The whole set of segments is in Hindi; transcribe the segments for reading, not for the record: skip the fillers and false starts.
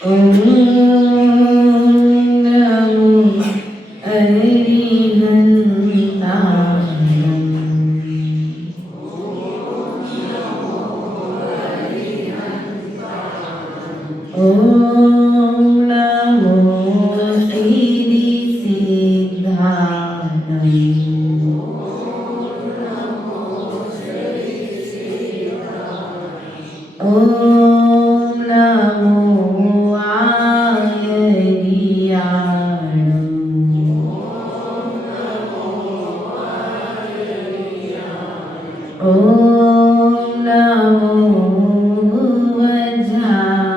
ओम नमो अरिहंताय। ओम नमो सिद्धिसिद्धाय। ओम नमो आयर्याय। ओम नमो वज्रायाय।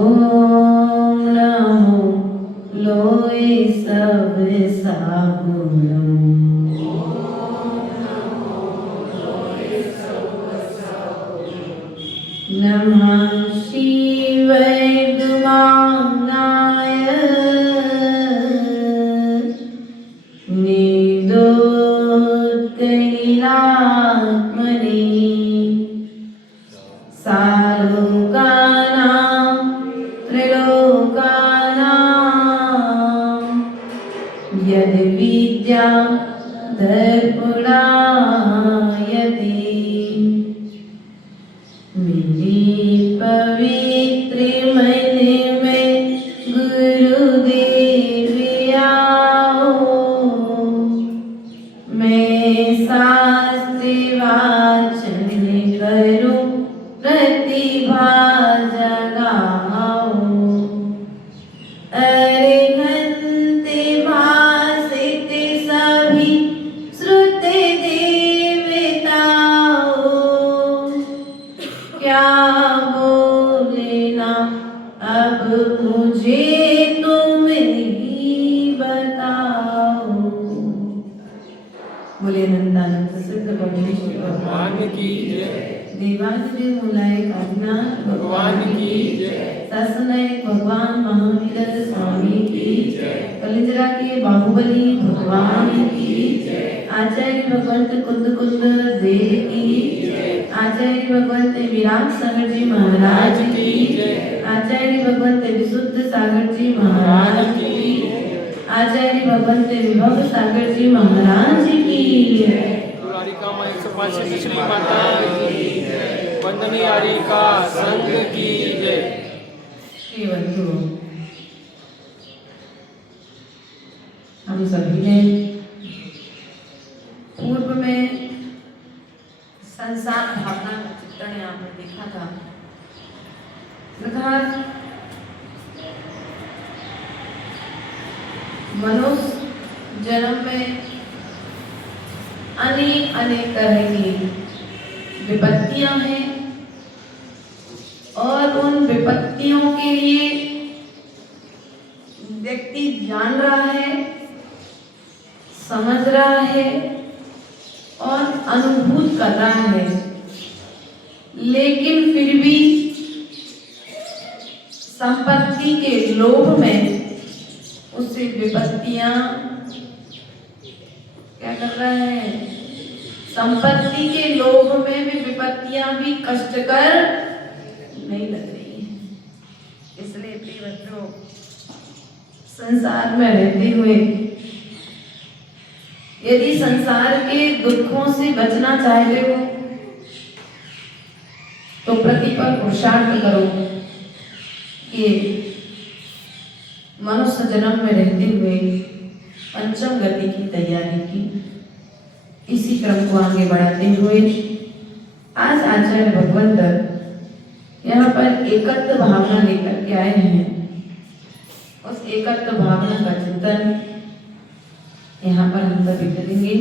ओम नमो लोय सब सागुणम्। नमः शिवैर्दुमानाय निर्दोषकैलात्मने सालोकानां त्रिलोकानां यद्विद्या दर्पणायते। मेरे पवित्र मन में गुरुदेव आओ। मैं शास्त्र वाचन करूं, प्रतिभा जगाऊं। अरिहंत भासित सभी श्रुत देवताओं। क्या बोलना अब मुझे तुम ही बताओ। बोले नंदानंद सिद्ध परमेश्वर भगवान की जय। देवादिदेव मूलाय काशीनाथ भगवान की जय। ससनायक भगवान महावीर स्वामी की जय। कलिजरा के बाहुबली भगवान की जय। आचार्य भगवंत कुंद कुंद देव की जय। आचार्य भगवंत विराट सागर जी महाराज की जय। आचार्य भगवंत विशुद्ध सागर जी महाराज की जय। आचार्य भगवंत विभव सागर जी महाराज की जय। द्वारिका माँ 105 श्री माता की जय। वंदनीय आरिका संघ की जय। श्री बंधुओं, हम सभी ने पूर्व में संसार भावना का चित्रण यहाँ पर देखा था। अर्थात मनुष्य जन्म में अनेक अनेक तरह की विपत्तियां हैं और उन विपत्तियों के लिए व्यक्ति जान रहा है, समझ रहा है और अनुभूत कर रहा है, लेकिन फिर भी संपत्ति के लोभ में उससे विपत्तियां क्या कर रहा है? संपत्ति के लोभ में भी विपत्तियां भी कष्टकर नहीं लग रही है। इसलिए प्रिय बच्चों, संसार में रहते हुए यदि संसार के दुखों से बचना चाहते हो तो प्रतिपल पुरुषार्थ करो कि मनुष्य जन्म में रहते हुए पंचम गति की तैयारी की। इसी क्रम को आगे बढ़ाते हुए आज आचार्य भगवंत यहाँ पर एकत्व भावना लेकर के आए हैं। उस एकत्व भावना का चिंतन यहाँ पर हम सभी करेंगे।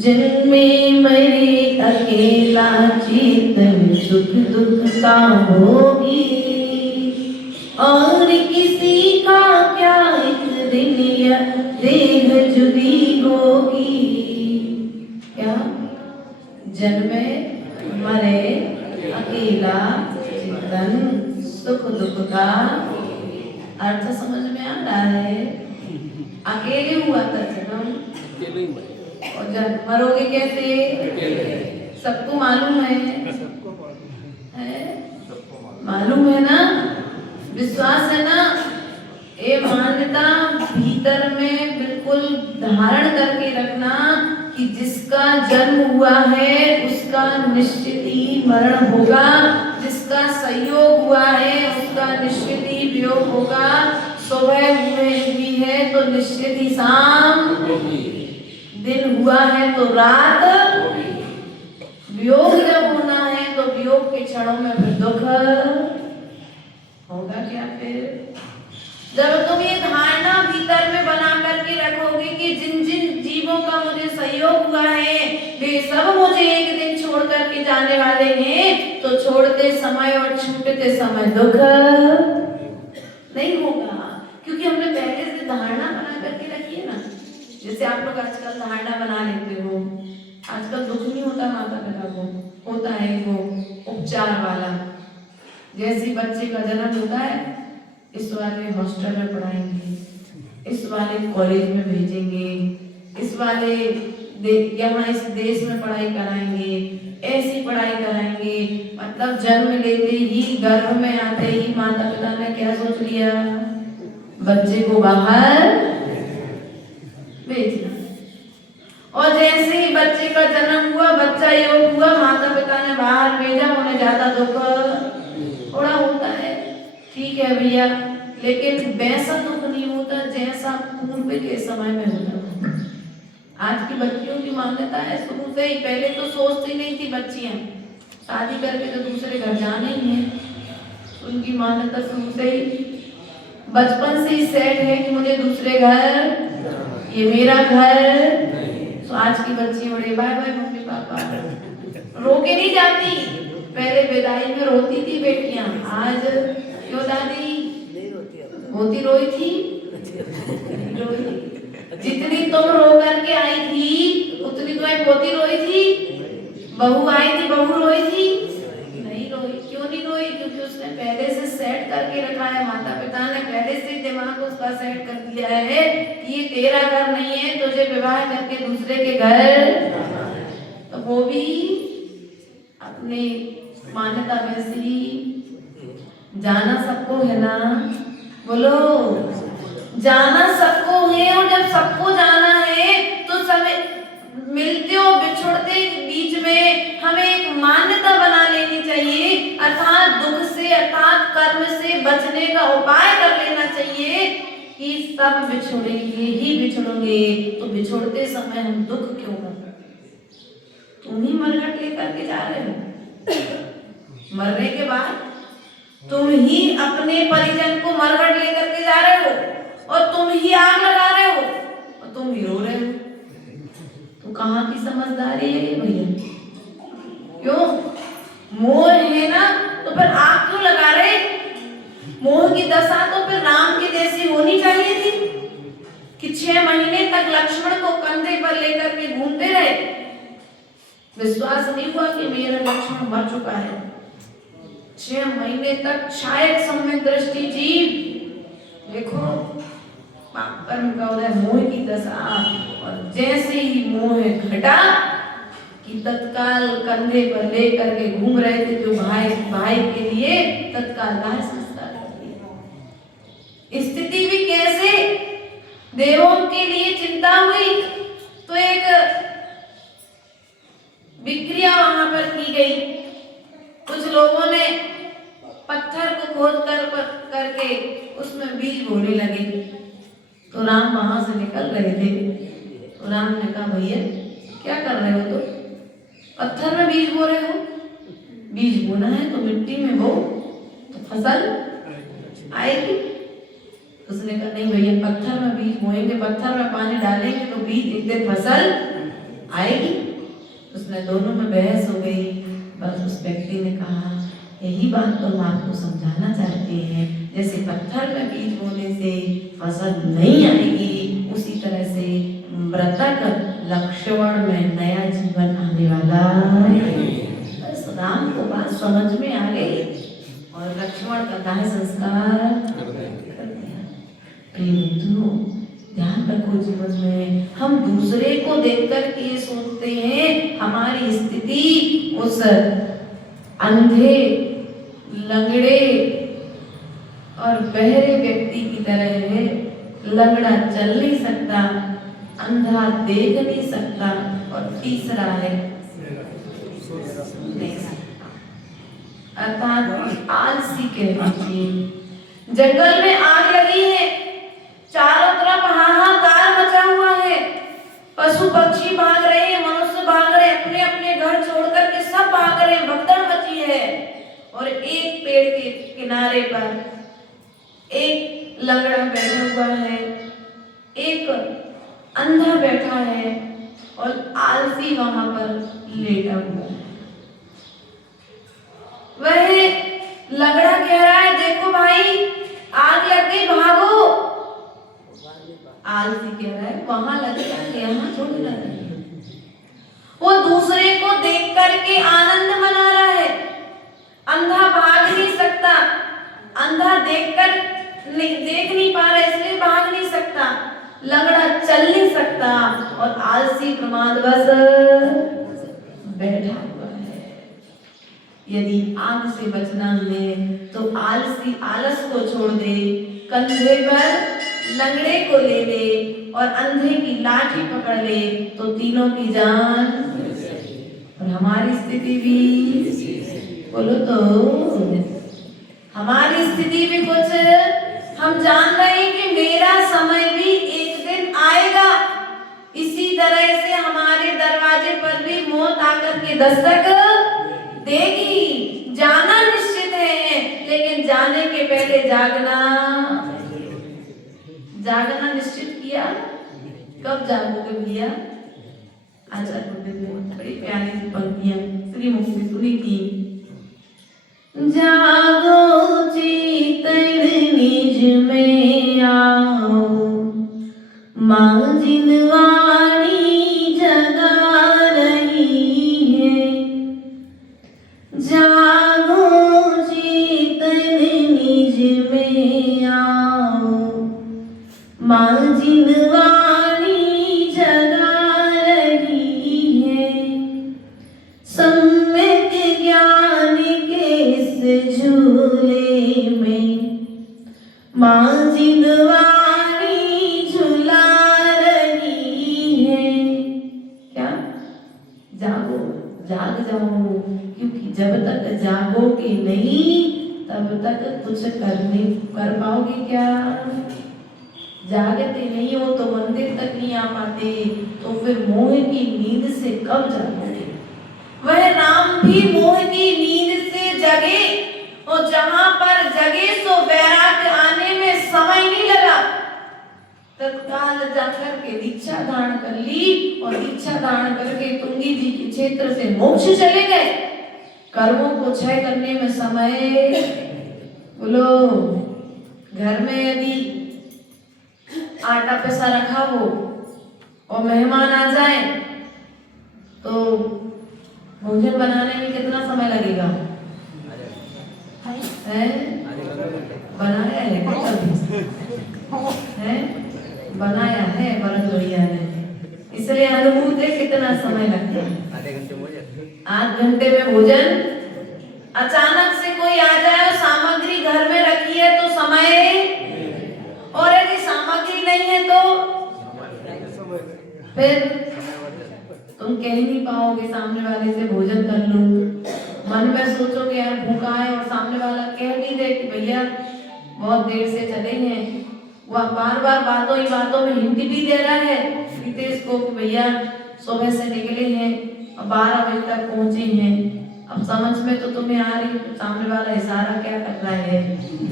जन्मे मरे अकेला चेतन सुख दुख का भोगी, और किसी का क्या एक दिन यह देह जुदी होगी। क्या? जन्मे मरे अकेला चेतन सुख दुख का अर्थ समझ में आ रहा है? अकेले हुआ था जन्म, और जब मरोगे कैसे? सबको मालूम है? मालूम है ना? विश्वास है ना? ये मान्यता भीतर में बिल्कुल धारण करके रखना कि जिसका जन्म हुआ है उसका निश्चित ही मरण होगा, जिसका संयोग हुआ है उसका निश्चित ही वियोग होगा। सुबह हुई है तो निश्चित ही शाम, दिन हुआ है तो रात, वियोग जब होना है तो वियोग के क्षणों में फिर दुख होगा। क्या फिर जब तुम ये धारणा भीतर में बना करके रखोगे कि जिन जिन जीवों का मुझे सहयोग हुआ है वे सब मुझे एक दिन छोड़ करके जाने वाले हैं, तो छोड़ते समय और छूटते समय दुख नहीं होगा, क्योंकि हमने पहले से धारणा बना करके रखी है ना। जैसे आप लोग आजकल धारणा बना लेते हो, आजकल दुख नहीं होता माता पिता को, होता है वो उपचार वाला। जैसे बच्चे का जन्म होता है, इस वाले हॉस्टल में पढ़ाएंगे, इस वाले कॉलेज में भेजेंगे, इस वाले यहाँ इस देश में पढ़ाई कराएंगे, ऐसी पढ़ाई कराएंगे। मतलब जन्म लेते ही, गर्भ में आते ही माता पिता ने क्या सोच लिया? बच्चे को बाहर भेजना। और जैसे ही बच्चे का जन्म हुआ, बच्चा योग हुआ, माता पिता ने बाहर भेजा, उन्हें ज्यादा दुख थोड़ा होता है, ठीक है भैया, लेकिन वैसा दुख नहीं होता जैसा पूर्व के समय में होता था। आज की बच्चियों की मान्यता है शुरू से ही, पहले तो सोचती नहीं थी बच्चियां शादी करके तो दूसरे घर जाना ही है, उनकी मान्यता शुरू से ही बचपन से ही सेट है कि मुझे दूसरे घर, ये मेरा घर। तो आज की बच्ची बड़े बाय बाय मम्मी पापा, रो के नहीं जाती, पहले विदाई में रोती थी बेटियां, आज क्यों दादी होती रोई थी? जितनी तुम रो करके आई थी उतनी तुम्हारी पोती रोई थी? बहू आई थी, बहू रोई थी? नहीं रोई। क्यों नहीं रोई? क्योंकि उसने पहले से सेट करके रखा है, माता पिता ने पहले से दिमाग उसका सेट कर दिया है कि ये तेरा घर नहीं है, तुझे विवाह करके दूसरे के घर। तो वो भी अपनी मान्यता में से जाना सबको है ना, बोलो जाना सबको है। और जब सबको जाना है तो सब मिलते और बिछुड़ते बीच में हमें एक मान्यता बना लेनी चाहिए, अर्थात दुख से, अर्थात कर्म से बचने का उपाय कर लेना चाहिए कि सब बिछुड़ेंगे ही बिछुड़ेंगे, तो बिछुड़ते समय हम दुख क्यों कर? तुम ही मरघट लेकर के जा रहे हो, मरने के बाद तुम ही अपने परिजन को मरघट लेकर के जा रहे हो और तुम ही आग लगा रहे हो और तुम ही रो रहे हो। तो कहाँ की समझदारी है ये भैया? क्यों? मोह है ना, तो फिर आग क्यों लगा रहे? मोह की दशा तो फिर राम की जैसी होनी चाहिए थी कि 6 महीने तक लक्ष्मण को कंधे पर लेकर के घूमते रहे। विश्वास नहीं हुआ कि मेरा लक्ष्मण मर चुका है। 6 महीने तक शायद सम्यक दृष्टि जीव, देखो पाप कर्म का उदय, मोह की दशा। और जैसे ही मोह घटा कि तत्काल कंधे पर लेकर के घूम रहे थे जो भाई के लिए, तत्काल दाह संस्कार कर दिया। स्थिति भी कैसे देवों के लिए चिंता हुई, तो एक विक्रिया वहां पर की गई। कुछ लोगों ने पत्थर को खोद करके उसमें बीज बोने लगे। तो राम वहां से निकल रहे थे, तो राम ने कहा भैया क्या कर रहे हो? तो पत्थर में बीज बो रहे हो? बीज बोना है तो मिट्टी में बो, तो फसल आएगी। उसने कहा नहीं भैया, पत्थर में बीज बोएंगे, पत्थर में पानी डालेंगे तो बीज एक दिन फसल आएगी। उसने दोनों में बहस हो गई। बस उस व्यक्ति ने कहा यही बात तो हम आपको समझाना चाहते हैं, जैसे पत्थर में बीज बोने से फसल नहीं आएगी, उसी तरह से मृतक लक्ष्मण में नया जीवन आने वाला है। बस राम को बात समझ में आ गई और लक्ष्मण का दाह संस्कार कर दिया। ध्यान रखो देखो जीवन में हम दूसरे को देखकर के ये सोचते हैं हमारी स्थिति उस अंधे, लंगड़े और बहरे व्यक्ति की तरह है। लंगड़ा चल नहीं सकता, अंधा देख नहीं सकता और तीसरा है अर्थात आलसी कह लीजिए। जंगल में आग लगी है, चारों तरफ हाहाकार मचा हुआ है, पशु पक्षी भाग रहे हैं, मनुष्य भाग रहे हैं, अपने अपने घर छोड़ करके सब भाग रहे हैं, भगदड़ मची है। और एक पेड़ के किनारे पर एक लंगड़ा बैठा हुआ है, एक अंधा बैठा है और आलसी वहां पर लेटा हुआ है। वह लंगड़ा कह रहा है देखो भाई आग लग गई भागो। आलसी कह रहा है वहां लगेगा यहाँ थोड़ी लगे। वो दूसरे को देख करके आनंद मना रहा है। अंधा भाग नहीं सकता, अंधा देख नहीं पा रहा इसलिए भाग नहीं सकता, लंगड़ा चल नहीं सकता और आलसी प्रमादवश बैठा हुआ है। यदि आग से बचना है तो आलसी आलस को छोड़ दे, कंधे पर लंगड़े को ले ले और अंधे की लाठी पकड़ ले तो तीनों की जान। और हमारी स्थिति भी बोलो तो हमारी स्थिति भी कुछ हम जान रहे हैं कि मेरा समय भी एक दिन आएगा। इसी तरह से हमारे दरवाजे पर भी मौत आकर के दस्तक देगी। जाना निश्चित है लेकिन जाने के पहले जागना निश्चित किया। कब जागोगे भैया? अच्छा बड़ी प्यारी सी पंक्तियां श्री मुख से सुनी थी। जागो चेतन निज में आओ, माँ जिनवाणी जगा रही है। जागो चेतन निज में आओ, माँ जिनवाणी जगा रही है। सम्यक ज्ञान के इस झूले में माँ जिनवाणी झुला रही है। क्या? जागो, जाग जाओ, क्योंकि जब तक जागोगे नहीं तब तक कुछ कर पाओगे क्या? जागते नहीं हो तो मंदिर तक नहीं आ पाते, तो फिर मोह की नींद से कब जागोगे? वह नाम भी मोह की नींद से जगे और जहां पर जगे सो वैराग्य आने में समय नहीं लगा। तत्काल जाकर के दीक्षा धारण कर ली और दीक्षा धारण करके तुंगी जी के क्षेत्र से मोक्ष चले गए। कर्मों को क्षय करने में समय बोलो। घर में यदि आटा पैसा रखा हो और मेहमान आ जाए तो भोजन बनाने में कितना समय लगेगा? बनाया है बनाया है बरत बढ़िया है, इसलिए अनुभूत है कितना समय लगता है। 8 घंटे में भोजन। अचानक से कोई आ जाए और सामग्री घर में रखी है तो समय, और यदि सामग्री नहीं है तो फिर तुम कह नहीं पाओगे सामने वाले से भोजन कर लो। मन में सोचोगे यार भूखा है और सामने वाला कह भी दे कि भैया बहुत देर से चले हैं, वह बार बार बातों में हिंट भी दे रहा है रितेश को कि भैया सुबह से निकले हैं और 12 बजे तक पहुंचे हैं। अब समझ में तो तुम्हें आ रही तो सामने वाला इशारा क्या कर रहा है,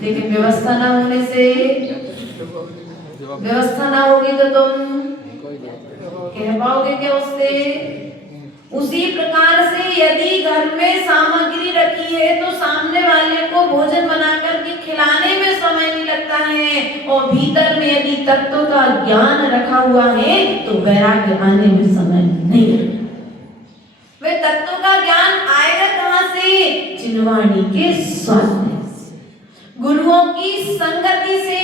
लेकिन व्यवस्था ना होने से, व्यवस्था ना होगी तो तुम कह पाओगे क्या उससे? उसी प्रकार से यदि घर में सामग्री रखी है तो सामने वाले को भोजन बनाकर के खिलाने में समय नहीं लगता है, और भीतर में यदि तत्व का ज्ञान रखा हुआ है तो वैराग्य आने में समय नहीं लगता। वह तत्व का ज्ञान आएगा कहां से? जिनवाणी के स्वाध्याय से, गुरुओं की संगति से,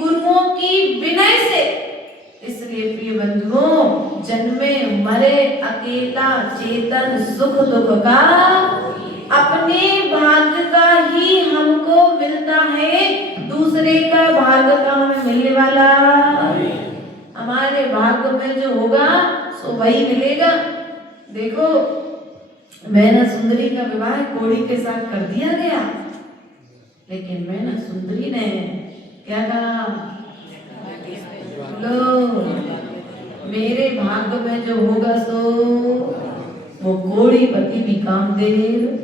गुरुओं की विनय से। इसलिए प्रिय बंधुओं, जन्मे मरे अकेला चेतन सुख दुख का अपने भाग्य का ही हमको मिलता है, दूसरे का भाग्य का हमें मिलने वाला। हमारे भाग्य में जो होगा सो वही मिलेगा। देखो, मैना सुंदरी का विवाह कोड़ी के साथ कर दिया गया, लेकिन मैना सुंदरी ने क्या कहा? लो, मेरे भाग्य में जो होगा सो वो कोड़ी पति भी कामदेव।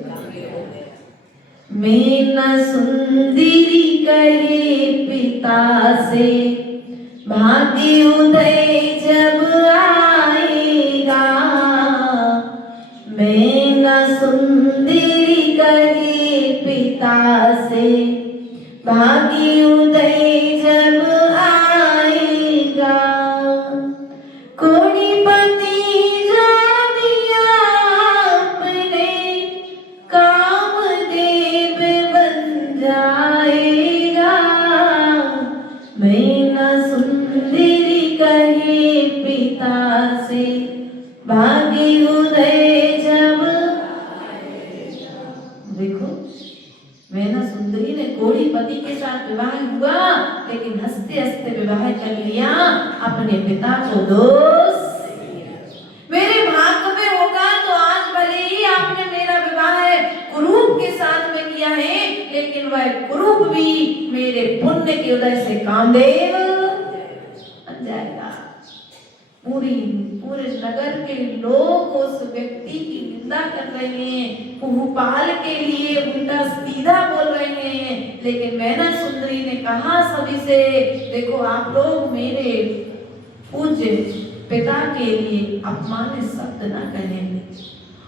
मैना सुंदरी कहे पिता से, भाग्य उदय जब आएगा। मैना सुंदरी कहे पिता से, भाग्य उदय जब आएगा। कोड़ीपति जो दिया अपने, कामदेव बन जाएगा। मैना सुंदरी कहे पिता से, भाग्य उदय जब। देखो, मैना सुंदरी ने कोड़ीपति के साथ विवाह हुआ, लेकिन हंसते हंसते विवाह कर लिया अपने पिता को दोष। मेरे भाग्य में होगा तो आज भले ही आपने मेरा विवाह कुरूप के साथ में किया है, लेकिन वह कुरूप भी मेरे पुण्य के उदय से कामदेव बन जाएगा। पूरे नगर के लोग उस व्यक्ति की निंदा कर रहे हैं, कुरूपाल के लिए उल्टा सीधा बोल रहे हैं, लेकिन मैना सुंदरी ने कहा सभी से, देखो आप लोग मेरे पूज्य पिता के लिए अपमानित शब्द ना कहें,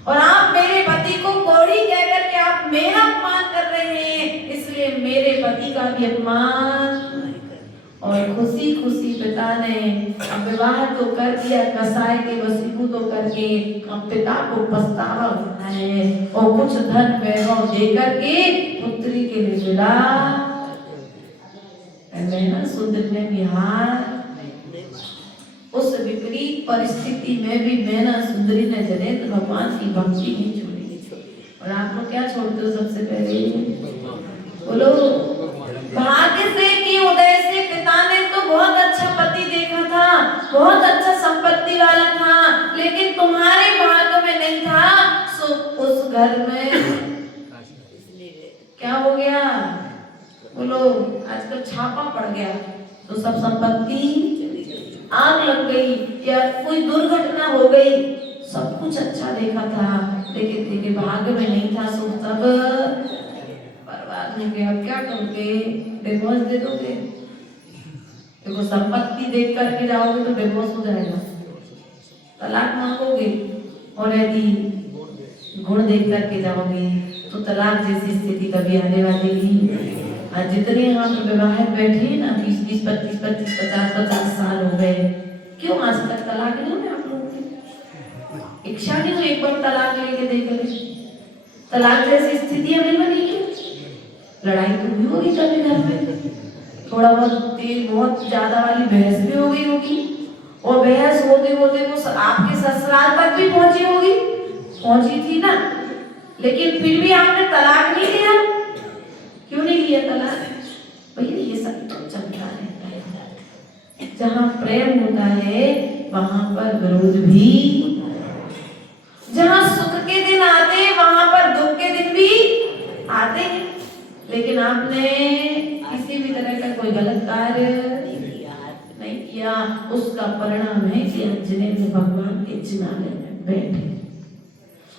और आप मेरे पति को कोड़ी कहकर के आप मेरा अपमान कर रहे हैं, इसलिए मेरे पति का भी अपमान। और खुशी खुशी पिता ने विवाह तो कर दिया, कसाई के वसीभूत तो करके पिता को पछतावा होता है, और कुछ धन वैभव देकर के पुत्री के लिए मिला। मैना सुंदरी ने बिहार उस विपरीत परिस्थिति में भी मैना सुंदरी ने जनेन्द्र भगवान की भक्ति नहीं छोड़ी। और आप लोग क्या छोड़ते हो? सबसे पहले बोलो, भाग्य से कि उदय से पिता ने तो बहुत अच्छा पति देखा था, बहुत अच्छा संपत्ति वाला था, लेकिन तुम्हारे भाग्य में नहीं था। सो उस घर में क्या हो गया? बोलो, आजकल छापा पड़ गया तो सब संपत्ति आग लग गई या कोई दुर्घटना हो गई। सब कुछ अच्छा देखा था, लेकिन तेरे भाग्य में नहीं था, सो सब बर्बाद हो गया। अब क्या करोगे? डिवोर्स दे दोगे? देखो, संपत्ति देख करके जाओगे तो डिवोर्स हो जाएगा, तलाक मांगोगे, और यदि गुण देख करके जाओगे तो तलाक जैसी स्थिति कभी आने वाली नहीं। आज जितने यहाँ पर विवाह बैठे ना, 20, 25, 50 साल हो गए, क्यों आज तक तलाक नहीं हुए आप लोगों की? इच्छा नहीं हुई एक बार तलाक लेके देख ले? तलाक जैसी स्थितियां नहीं बनी क्यों? लड़ाई तो हुई होगी कभी घर में, थोड़ा बहुत तेज बहुत ज्यादा वाली बहस भी हो गई होगी, और बहस होते होते वो आपके ससुराल तक भी पहुंची होगी, पहुंची थी ना, लेकिन फिर भी आपने तलाक नहीं लिया। क्यों नहीं लिया तलाक? भैया ये सब तो चलता रहता है। जहाँ प्रेम होता है वहां पर विरोध भी, जहाँ सुख के दिन आते वहां पर दुख के दिन भी आते हैं। लेकिन आपने किसी भी तरह का कोई गलत कार्य नहीं किया, उसका परिणाम है कि जनेन्द्र भगवान के जिनाले में बैठे।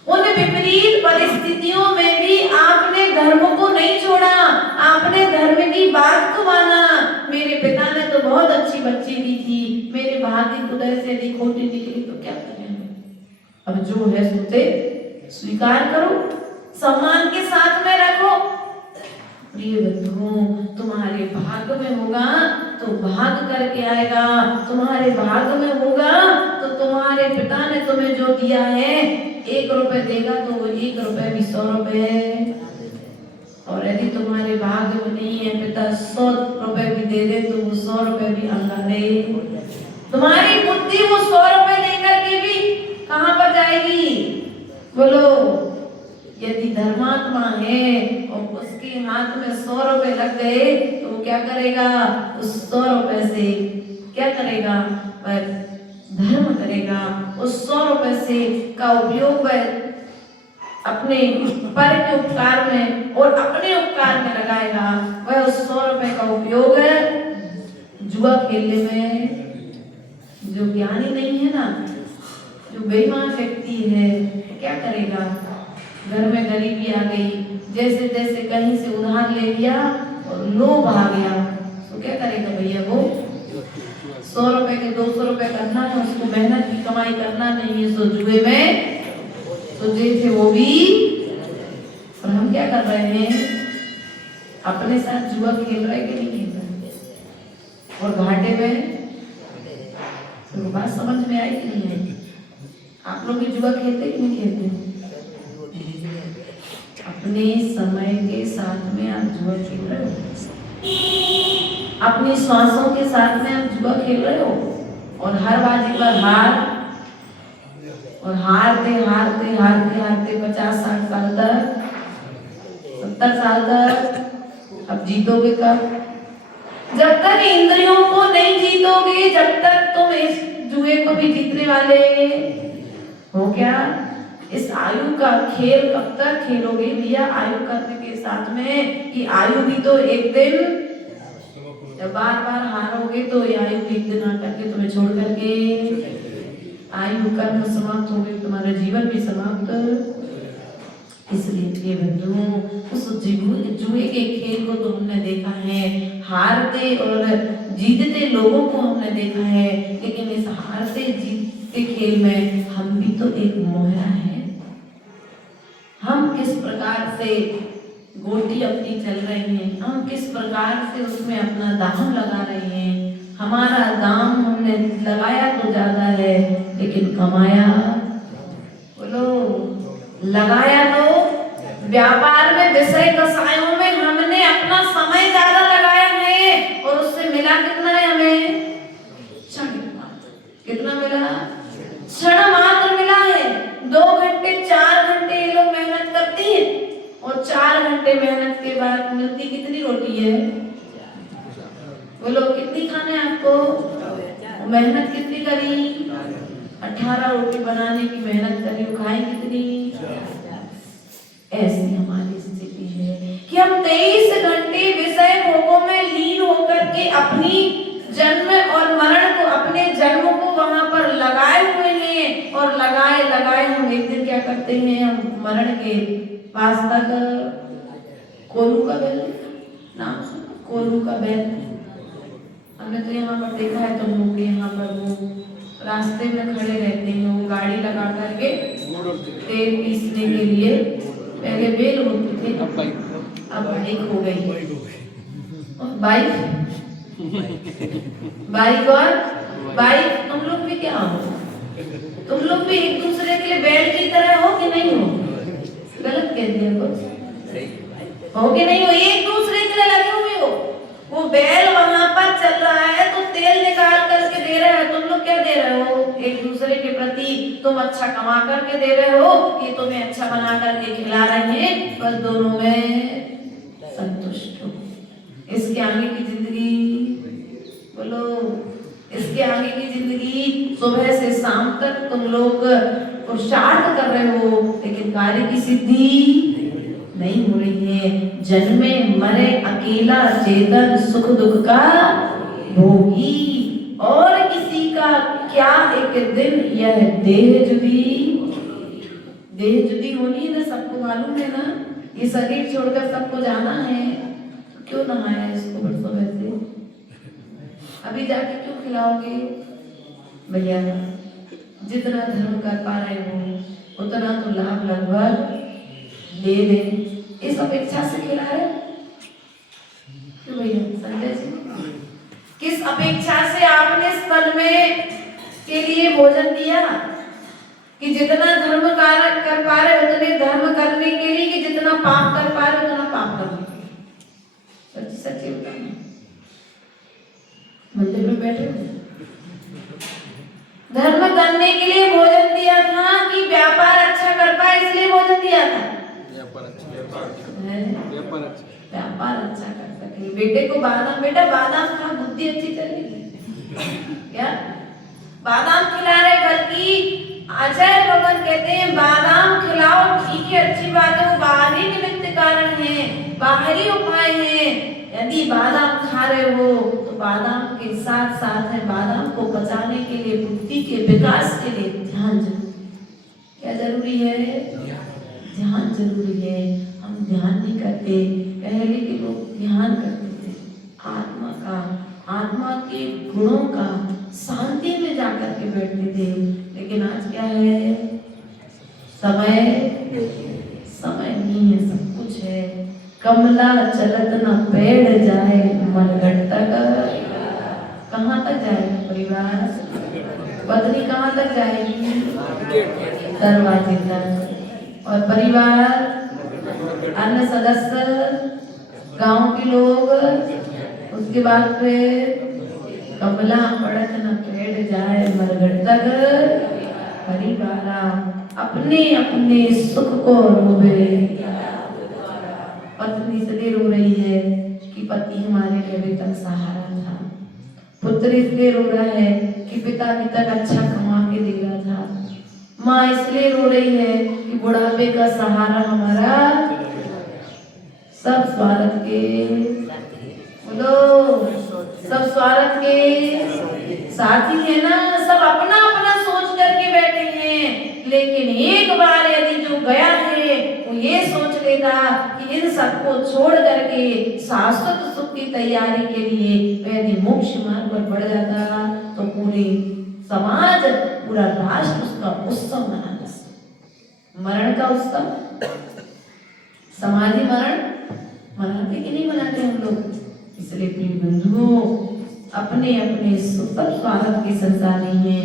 उन विपरीत परिस्थितियों में भी आपने धर्म को नहीं छोड़ा, आपने धर्म की बात को माना। मेरे पिता ने तो बहुत अच्छी बच्ची दी थी, मेरे भाग्य की उदय से यदि खोटी निकली तो क्या करें? अब जो है सोते स्वीकार करो, सम्मान के साथ में रखो। प्रिय बंधुओं, तुम्हारे भाग्य में होगा तो भाग करके आएगा, तुम्हारे भाग्य में होगा तो तुम्हारे पिता ने तुम्हें जो दिया है, 1 रुपए देगा तो वो 1 रुपए भी 100 रुपए, और यदि तुम्हारे भाग्य में नहीं है, पिता 100 रुपए भी दे दे तो वो 100 रुपए भी अंगारे। तुम्हारी बुद्धि वो 100 रुपए देकर के भी कहां पर जाएगी? बोलो, यदि धर्मात्मा है और उसके हाथ में 100 रुपए लग गए तो वो क्या करेगा? उस 100 रुपए से क्या करेगा? वह धर्म करेगा। उस 100 रुपए से का उपयोग वह अपने पर के उपकार में और अपने उपकार में लगाएगा। वह उस 100 रुपए का उपयोग जुआ खेलने में। जो ज्ञानी नहीं है ना, जो बेईमान व्यक्ति है, क्या करेगा? घर में गरीबी आ गई, जैसे तैसे कहीं से उधार ले लिया और लोभ आ गया, तो क्या करेगा भैया? वो 100 रुपए के 200 रुपए करना है, उसको मेहनत की कमाई करना नहीं है, सो जुए में तो जे थे वो भी। और हम क्या कर रहे हैं? अपने साथ जुआ खेल रहे कि नहीं खेल रहे? और घाटे में तो बात समझ में आई कि नहीं आई? आप लोग भी जुआ खेलते कि नहीं खेलते? अपने समय के साथ में आप जुआ खेल रहे हो, अपनी श्वासों के साथ में आप जुआ खेल रहे हो, और हर बाजी पर हार, और हारते हारते हारते हारते 50-60 साल तक, 70 साल तक अब जीतोगे कब? जब तक इंद्रियों को नहीं जीतोगे, जब तक तुम इस जुए को भी जीतने वाले हो क्या? इस आयु का खेल कब तक खेलोगे भैया? आयु करने के साथ में कि आयु भी तो एक दिन, जब बार बार हारोगे तो ये आयु एक दिन अटक के तुम्हें छोड़ करके आयु कर्म समाप्त हो गई, तुम्हारा जीवन भी समाप्त। इसलिए बंधुओं, उस जुए के खेल को तो हमने देखा है, हारते और जीतते लोगों को हमने देखा है, लेकिन इस हारते जीतते खेल में हम भी तो एक मोहरा है। हम किस प्रकार से गोटी अपनी चल रही है, हम किस प्रकार से उसमें अपना दाम लगा रहे हैं। हमारा दाम हमने लगाया तो ज्यादा है, लेकिन कमाया, बोलो, लगाया तो व्यापार में, विषय कसायों में हमने अपना समय ज्यादा लगाया है, और उससे मिला कितना है हमें? क्षण मात्र। कितना मिला? क्षण मात्र मिला है। 2 घंटे 4 घंटे ये लोग मेहनत करती है, और 4 घंटे मेहनत के बाद मिलती कितनी रोटी है? बोलो, कितनी खाना है आपको? मेहनत कितनी करी? 18 रोटी बनाने की मेहनत करी, खाई कितनी? ऐसी हमारी स्थिति है कि हम 23 घंटे विषय भोगों में लीन होकर के अपनी जन्म और मरण को, अपने जन्म को वहां पर लगाए हुए हैं, और लगाए लगाए हम एक दिन क्या करते हैं? हम मरण के पास तक, कोलू का बैल नाम सुना? कोलू का बैल हमने तो यहाँ पर देखा है। तुम लोग यहाँ पर वो रास्ते में खड़े रहते हैं, वो गाड़ी लगा करके तेल पीसने के लिए। पहले बेल होती थी, अब बाइक हो गई। और बाइक और बाइक, तुम लोग भी क्या हो? तुम लोग भी एक दूसरे के लिए बैल की तरह हो कि नहीं हो? गलत कह दिया कुछ, हो कि नहीं हो? एक दूसरे के लिए लगे हुए हो। वो बैल वहां पर चल रहा है तो तेल निकाल करके दे रहा है, तुम लोग क्या दे रहे हो? एक दूसरे के प्रति तुम अच्छा कमा करके दे रहे हो, ये तुम्हें अच्छा बना करके खिला रहे हैं, बस दोनों में संतुष्ट हो। इसके आगे की जिंदगी, बोलो, इसके आगे की जिंदगी सुबह से शाम तक तुम लोग पुरुषार्थ कर रहे हो, लेकिन कार्य की सिद्धि नहीं हो रही है। जन्मे मरे अकेला चेतन, सुख दुख का भोगी, और किसी का क्या एक दिन यह देह जुदी। देह जुदी होनी है ना, सबको मालूम है ना, ये शरीर छोड़कर सबको जाना है, तो क्यों नहाया इसको सुबह से? अभी जाके क्यों खिलाओगे? भैया, जितना धर्म कर पा रहे हो उतना तो लाभ लगभग ले लें, इस अपेक्षा से खिला रहे क्यों भैया? संजय जी, किस अपेक्षा से आपने स्थल में के लिए भोजन दिया? कि जितना धर्म कार्य कर पा रहे उतने धर्म करने के लिए, कि जितना पाप कर पा रहे उतना पाप करने के लिए? सच्ची सच्ची बताना। मंदिर में बैठे हो, धर्म करने के लिए भोजन दिया था कि व्यापार अच्छा कर पाए इसलिए भोजन दिया था? व्यापार अच्छा कर सके। बेटे को बादाम, बेटा बादाम खा, बुद्धि अच्छी चलेगी। क्या बादाम खिला रहे? बल्कि आचार्य भगवान कहते हैं बादाम खिलाओ ठीक है, अच्छी बात है, वो बाहरी निमित्त कारण है, बाहरी उपाय है। यदि बादाम खा रहे हो तो बादाम के साथ साथ है बादाम को पचाने के लिए, बुद्धि के विकास के लिए ध्यान जरूरी। क्या जरूरी है? ध्यान जरूरी है। हम ध्यान नहीं करते। पहले के लोग ध्यान करते थे आत्मा का, आत्मा के गुणों का, शांति में जाकर के बैठते थे। लेकिन आज क्या है? समय नहीं है, सब कुछ है। कमला चलत न पेड़ जाए, मनगढ़ तक कहाँ तक जाएगा परिवार? पत्नी कहाँ तक जाएगी? दरवाजे तक। और परिवार, अन्य सदस्य, गांव के लोग, उसके बाद फिर कमला पड़त न पेड़ जाए, मनगढ़ तक परिवार अपने अपने सुख को रोवे। पत्नी इसलिए रो रही है कि पति हमारे लिए अभी तक सहारा था। पुत्र इसलिए रो रहा है कि पिता अभी तक अच्छा कमा के दे रहा था। माँ इसलिए रो रही है कि बुढ़ापे का सहारा हमारा। सब स्वार्थ के, बोलो, सब स्वार्थ के साथी है ना। सब अपना अपना सोच करके बैठे हैं। लेकिन एक बार यदि जो गया है वो ये सोच लेता कि इन सबको छोड़ करके शाश्वत सुख की तैयारी के लिए यदि मोक्ष मार्ग पर बढ़ जाता तो पूरे समाज, पूरा राष्ट्र उसका उत्सव मनाता। मरण का उत्सव, समाधि मरण मनाते कि नहीं मनाते हम लोग? इसलिए प्रिय बंधुओं, अपने अपने सुपर स्वागत के संसार नहीं है।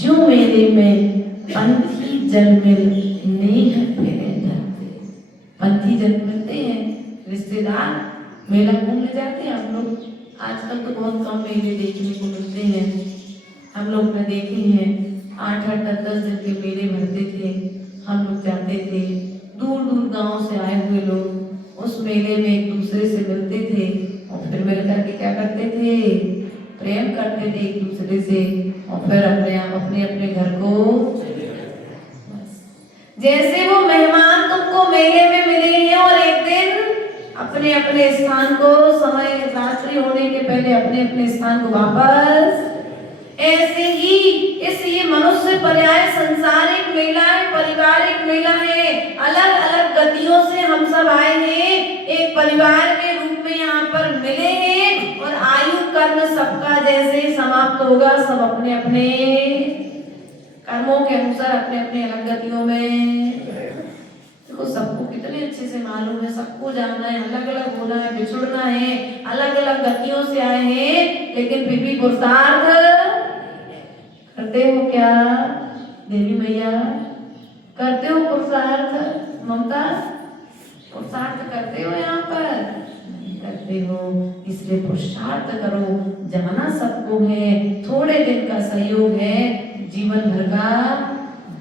जो मेले में पंथी जन्मिल नेह फेरे धरते। पंथी जन्म मिलते हैं, रिश्तेदार मेला घूमने जाते हैं हम लोग। आजकल तो बहुत कम मेले देखने को मिलते हैं। हम लोग ने देखे हैं 8-8, 10-10 दिन के मेले भरते थे। हम लोग जाते थे, दूर दूर गांव से आए हुए लोग उस मेले में एक दूसरे से मिलते थे और फिर मिल करके क्या करते थे? प्रेम करते थे एक दूसरे से और फिर अपने अपने घर को। जैसे वो मेहमान तुमको मेले में मिले हैं और एक दिन अपने अपने स्थान को, समय रात्रि होने के पहले अपने अपने स्थान को वापस, ऐसे ही इस ये मनुष्य पर्याय संसारिक मेला है, पारिवारिक मेला है। अलग अलग गतियों से हम सब आए हैं, एक परिवार के रूप में यहाँ पर मिले हैं और आयु कर्म सबका जैसे समाप्त होगा, सब अपने अपने कर्मों के अनुसार अपने अपने अलग गतियों में। देखो सबको कितने अच्छे से मालूम है, सबको जानना है, अलग अलग होना है, बिछुड़ना है, अलग अलग गतियों से आए हैं, लेकिन फिर भी पुरुषार्थ करते हो क्या देवी मैया? करते हो पुरुषार्थ? ममता, पुरुषार्थ करते हो यहाँ पर? नहीं करते हो। इसलिए पुरुषार्थ करो। जाना सबको है, थोड़े दिन का सहयोग है, जीवन भर का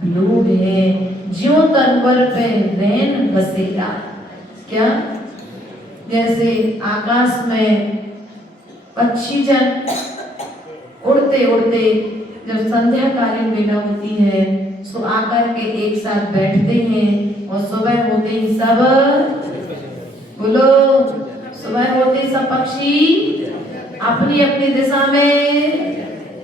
वियोग है। ज्यों तनवर पे रैन बसेरा। क्या? जैसे आकाश में पक्षी जन उड़ते उड़ते जब संध्या कालीन बेला होती है तो आकर के एक साथ बैठते हैं और सुबह होते ही सब, बोलो, सुबह होते सब पक्षी अपनी अपनी दिशा में।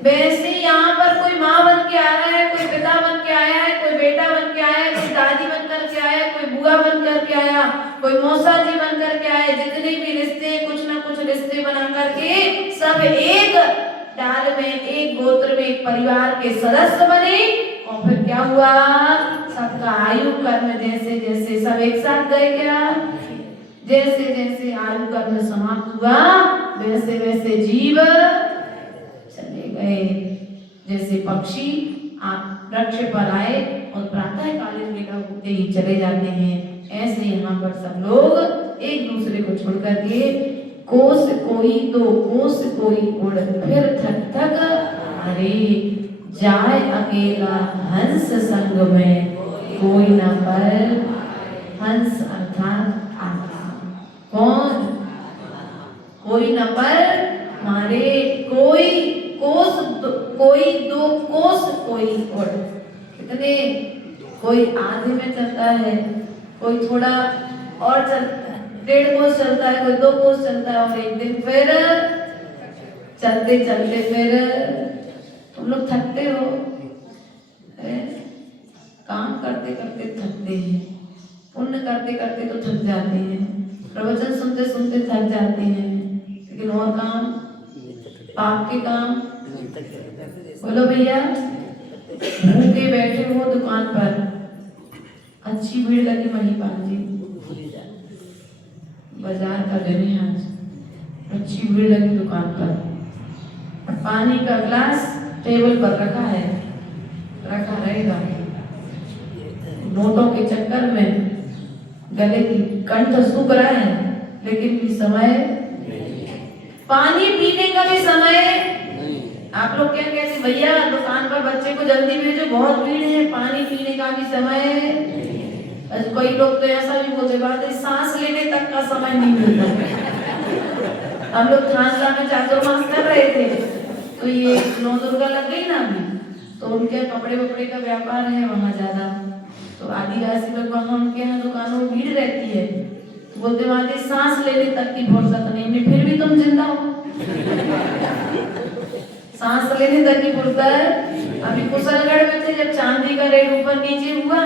वैसे यहाँ पर कोई माँ बन के आ रहा है, कोई पिता बन के आया है, कोई बेटा बन के आया है, कोई दादी बन कर के आया, कोई बुआ बन कर के आया, कोई मौसा जी बन कर के आया। जितने भी रिश्ते, कुछ ना कुछ रिश्ते बना करके सब एक डाल में, एक गोत्र में, एक परिवार के सदस्य बने और फिर क्या हुआ? सबका आयु कर्म जैसे जैसे सब एक साथ गए। क्या? जैसे जैसे आयु कर्म समाप्त हुआ वैसे वैसे जीव चले गए। जैसे पक्षी आप वृक्ष पर आए और प्रातः कालीन बेला होते ही चले जाते हैं, ऐसे यहाँ पर सब लोग एक दूसरे को छोड़ करके कोस कोई तो कोस कोई उड़ फिर थक थक अरे जाए अकेला हंस संग में कोई न पर। हंस अर्थात आत्मा। कौन? कोई न पर मारे कोई कोस कोई 2 कोस कोई और। कितने? कोई आधे में चलता है, कोई थोड़ा और चलता है, 1.5 कोस चलता है, कोई 2 कोस चलता है और एक दिन फिर चलते चलते फिर तुम लोग थकते हो। काम करते करते थकते हैं, पुण्य करते करते तो थक जाते हैं, प्रवचन सुनते सुनते थक जाते हैं, लेकिन और काम, पाप के काम। बोलो भैया, भूखे बैठे हो दुकान पर, अच्छी भीड़ लगी महीपाल जी बाजार कर रहे आज, अच्छी भीड़ लगी दुकान पर, पानी का ग्लास टेबल पर रखा है, रखा रहेगा। नोटों के चक्कर में गले की कंठ सूख रहा है, लेकिन भी समय, पानी पीने का भी समय। आप लोग क्या कहते हैं भैया दुकान पर बच्चे को जल्दी भेजो, बहुत भीड़ है, पानी पीने का भी समय। कई लोग तो ऐसा भी बोलते बात है, सांस लेने तक का समय नहीं मिलता। हम लोग खानसा में चातुर्मास कर रहे थे, तो ये 9 दुर्गा लग गई ना अभी, तो उनके कपड़े वपड़े का व्यापार है वहाँ ज्यादा, तो आदिवासी लोग वहाँ उनके यहाँ दुकानों में भीड़ रहती है, तो बोलते वहाँ सांस लेने तक की फुर्सत नहीं, फिर भी तुम जिंदा हो। सांस लेने तक की फुर्सत। अभी कुशलगढ़ में थे, जब चांदी का रेट ऊपर नीचे हुआ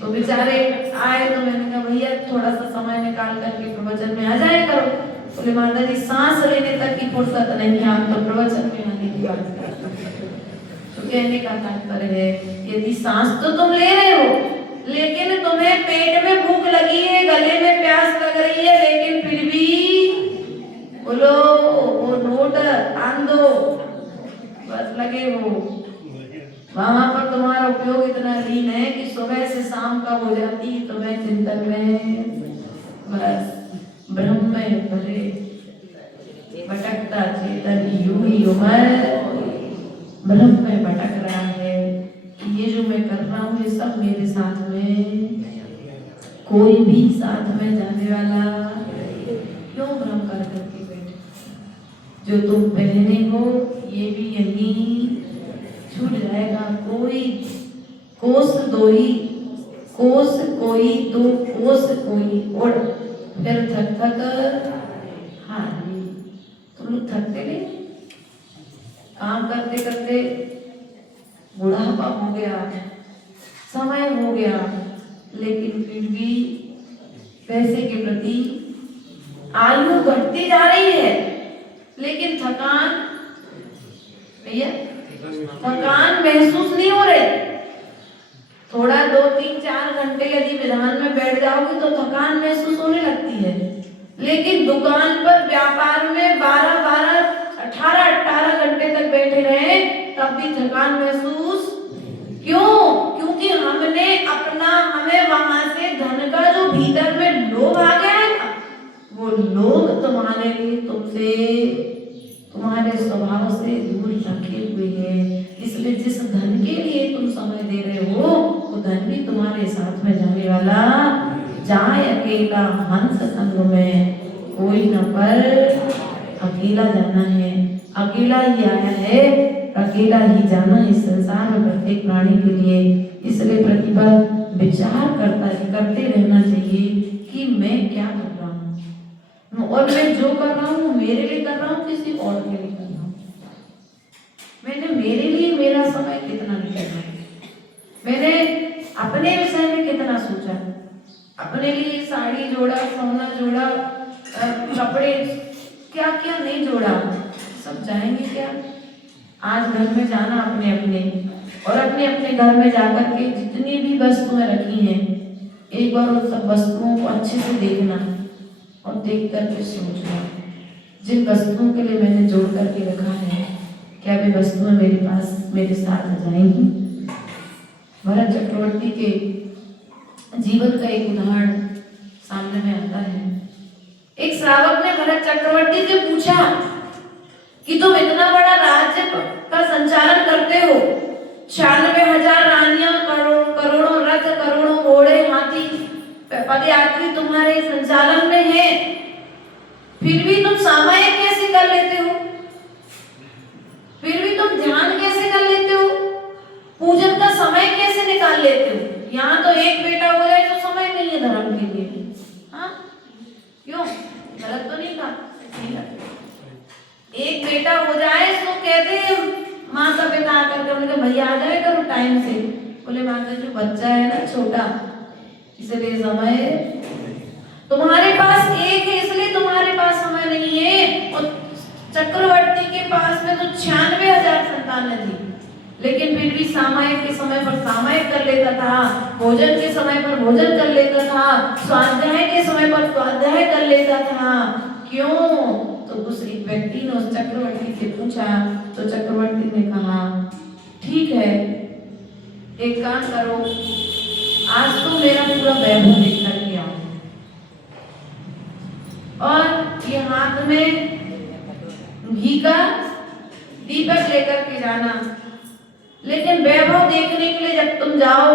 तो बेचारे आए, तो मैंने कहा भैया थोड़ा सा समय निकाल करके प्रवचन में आ जाए करो। बोले माता जी सांस लेने तक की फुर्सत नहीं है, आप तो प्रवचन में आने की बात करते हैं। तो कहने का तात्पर्य है, यदि सांस तो तुम ले रहे हो, लेकिन तुम्हें पेट में भूख लगी है, गले में प्यास लग रही है, लेकिन फिर भी बोलो वो नोट आन दो, बस लगे हो। वहां पर तुम्हारा उपयोग इतना लीन है कि सुबह से शाम कब हो जाती है तुम्हें चिंतन में, बस ब्रह्म में भरे भटकता चेतन यूं ही उम्र ब्रह्म में भटक रहा है कि ये जो मैं कर रहा हूँ ये सब मेरे साथ में, कोई भी साथ में जाने वाला क्यों भ्रम कर करके बैठे। जो तुम पहने हो ये भी यहीं छूट जाएगा। कोई कोस दोई, कोस कोई 2 कोस कोई और फिर थक थक हारी। तुम लोग थकते नहीं? काम करते करते बुढ़ापा हो गया, समय हो गया, लेकिन फिर भी पैसे के प्रति आयु बढ़ती जा रही है, लेकिन थकान भैया थकान महसूस नहीं हो रही। थोड़ा 2, 3, 4 घंटे यदि विधान में बैठ जाओगे तो थकान महसूस होने लगती है, लेकिन दुकान पर व्यापार में 12, 18 घंटे तक बैठे रहे तब भी थकान महसूस क्यों? क्योंकि हमें वहां से धन का जो भीतर में लोभ आ गया है ना, वो लोभ तुम्हारे लिए तुम्हारे स्वभाव से दूर रखे हुए है। इसलिए जिस धन के लिए तुम समय दे रहे हो वो धन भी तुम्हारे साथ में जाने वाला। जाए अकेला हंस संग में कोई न पर। अकेला जाना है, अकेला ही आया है, अकेला ही जाना है इस संसार में प्रत्येक प्राणी के लिए। इसलिए प्रतिपल विचार करते रहना चाहिए कि मैं क्या कर रहा हूँ, और मैं जो कर रहा हूँ मेरे लिए कर रहा हूँ किसी और के लिए कर रहा हूँ। मैंने मेरे लिए मेरा समय कितना निकाला, मैंने अपने विषय में कितना सोचा, अपने लिए साड़ी जोड़ा, सोना जोड़ा, कपड़े क्या क्या नहीं जोड़ा, सब जाएंगे क्या? आज घर में जाना अपने अपने, और अपने अपने घर में जाकर के जितनी भी वस्तुएं रखी हैं एक बार उन सब वस्तुओं को अच्छे से देखना और देख करके सोचना, जिन वस्तुओं के लिए मैंने जोड़ करके रखा है क्या वे वस्तुएं मेरे पास मेरे साथ आ जाएंगी? भरत चक्रवर्ती के जीवन का एक उदाहरण सामने में आता है। एक श्रावक ने भरत चक्रवर्ती से पूछा कि तुम इतना बड़ा राज्य का संचालन करते हो, 96,000 रानियां, करोड़ों रथ, करोड़ों घोड़े, हाथी, पदयात्री तुम्हारे संचालन में है, फिर भी तुम सामायिक कैसे कर लेते हो? फिर भी तुम ध्यान कैसे कर लेते हो? पूजन का समय कैसे निकाल लेते हो? यहाँ तो एक बेटा हो जाए तो समय नहीं है धर्म के लिए। हाँ, क्यों? गलत तो नहीं कहा? एक बेटा हो जाए तो कहते माँ का पिता आकर के उनके भैया आ जाए करो टाइम से। बोले माँ का जो बच्चा है ना छोटा, इसलिए समय तुम्हारे पास एक है, इसलिए तुम्हारे पास समय नहीं है। और चक्रवर्ती के पास में तो 96,000 संतानें थी, लेकिन फिर भी सामायिक के समय पर सामायिक कर लेता था, भोजन के समय पर भोजन कर लेता था, स्वाध्याय के समय पर स्वाध्याय कर लेता था। क्यों? तो उस एक व्यक्ति ने उस चक्रवर्ती से पूछा, तो चक्रवर्ती ने कहा ठीक है, एक काम करो, आज तो मेरा पूरा वैभव देख करके आओ और ये हाथ में घी का दीपक लेकर के जाना। लेकिन वैभव देखने के लिए जब तुम जाओ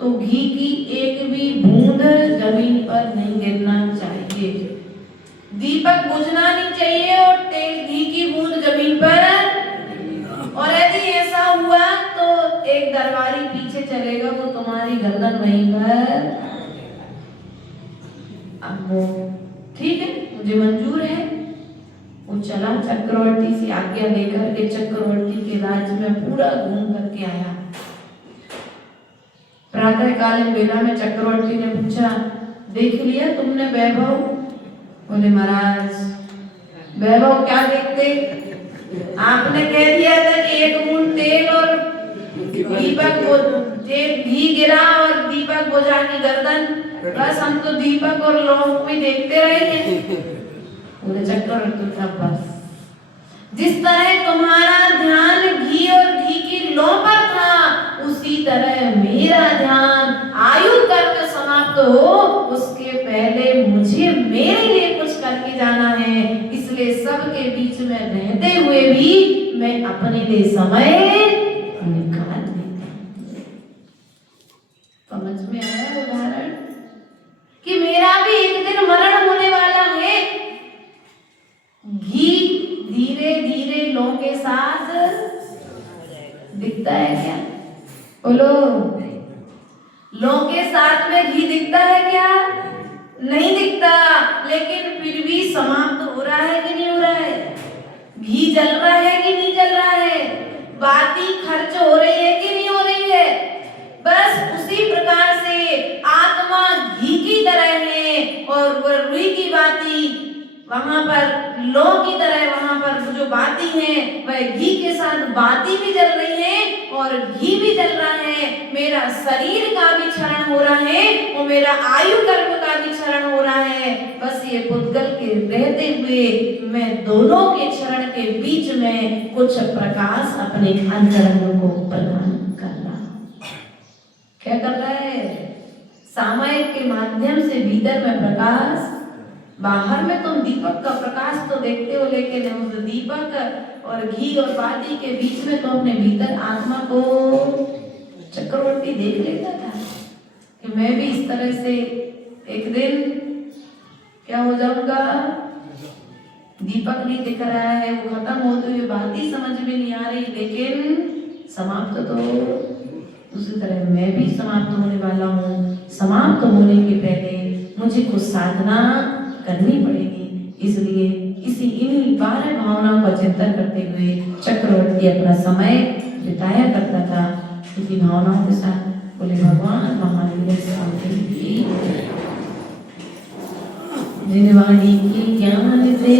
तो घी की एक भी बूंद जमीन पर नहीं गिरना चाहिए, दीपक बुझना नहीं चाहिए और तेल घी की बूंद जमीन पर। और यदि ऐसा हुआ तो एक दरबारी पीछे चलेगा, वो तुम्हारी गर्दन वहीं पर। अब वो ठीक है, मुझे मंजूर है। वो चला चक्रवर्ती से आज्ञा लेकर के चक्रवर्ती के राज्य में पूरा घूम करके आया। प्रातःकालीन बेला में चक्रवर्ती ने पूछा, देख लिया तुमने वैभव? बोले महाराज वैभव क्या देखते, आपने कह दिया था कि एक बूंद तेल और दीपक घी गिरा और दीपक बुझा की गर्दन, बस हम तो दीपक और लौंग भी देखते रहेंगे। पूरे चक्रवर्ती का बस जिस तरह तुम्हारा ध्यान घी और घी की लौ पर था, उसी तरह मेरा ध्यान आयु कर्म समाप्त हो उसके पहले मुझे मेरे लिए कुछ करके जाना है। इसलिए सबके बीच में रहते हुए भी मैं अपने लिए समय निकाल लेता हूं। समझ में आया उदाहरण कि मेरा भी एक दिन मरण होने वाला है। घी धीरे धीरे लौ के साथ दिखता है क्या? बोलो, लौ के साथ में घी दिखता है क्या? नहीं दिखता, लेकिन फिर भी समाप्त हो रहा है कि नहीं हो रहा है? घी जल रहा है कि नहीं जल रहा है? बाती खर्च हो रही है कि नहीं हो रही है? बस उसी प्रकार से आत्मा घी की तरह है और वह रुई की बाती वहां पर लौ की तरह, वहां पर जो बाती है वह घी के साथ बाती भी जल रही है और घी भी जल रहा है। मेरा शरीर का भी क्षरण हो रहा है और मेरा आयु कर्म का भी क्षरण हो रहा है। बस ये पुद्गल के रहते हुए मैं दोनों के क्षरण के बीच में कुछ प्रकाश अपने अंतरंग को प्रदान कर रहा हूं। क्या कर रहा है? सामायिक के माध्यम से भीतर में प्रकाश, बाहर में तुम दीपक का प्रकाश तो देखते हो, लेकिन उस दीपक और घी और बाती के बीच में तो अपने भीतर आत्मा को चक्रवर्ती देख लेता था कि मैं भी इस तरह से एक दिन क्या हो जाऊंगा। दीपक नहीं दिख रहा है, वो खत्म होते हुए बाती समझ में नहीं आ रही, लेकिन समाप्त तो उसी तरह मैं भी समाप्त होने वाला हूँ। समाप्त होने के पहले मुझे कुछ साधना करनी पड़ेगी। इसलिए इन्हीं 12 भावनाओं का चिंतन करते हुए चक्रवर्ती अपना समय बिताया करता था इसी भावनाओं के साथ। बोले भगवान महावीर स्वामी की जिनवाणी की ज्ञान से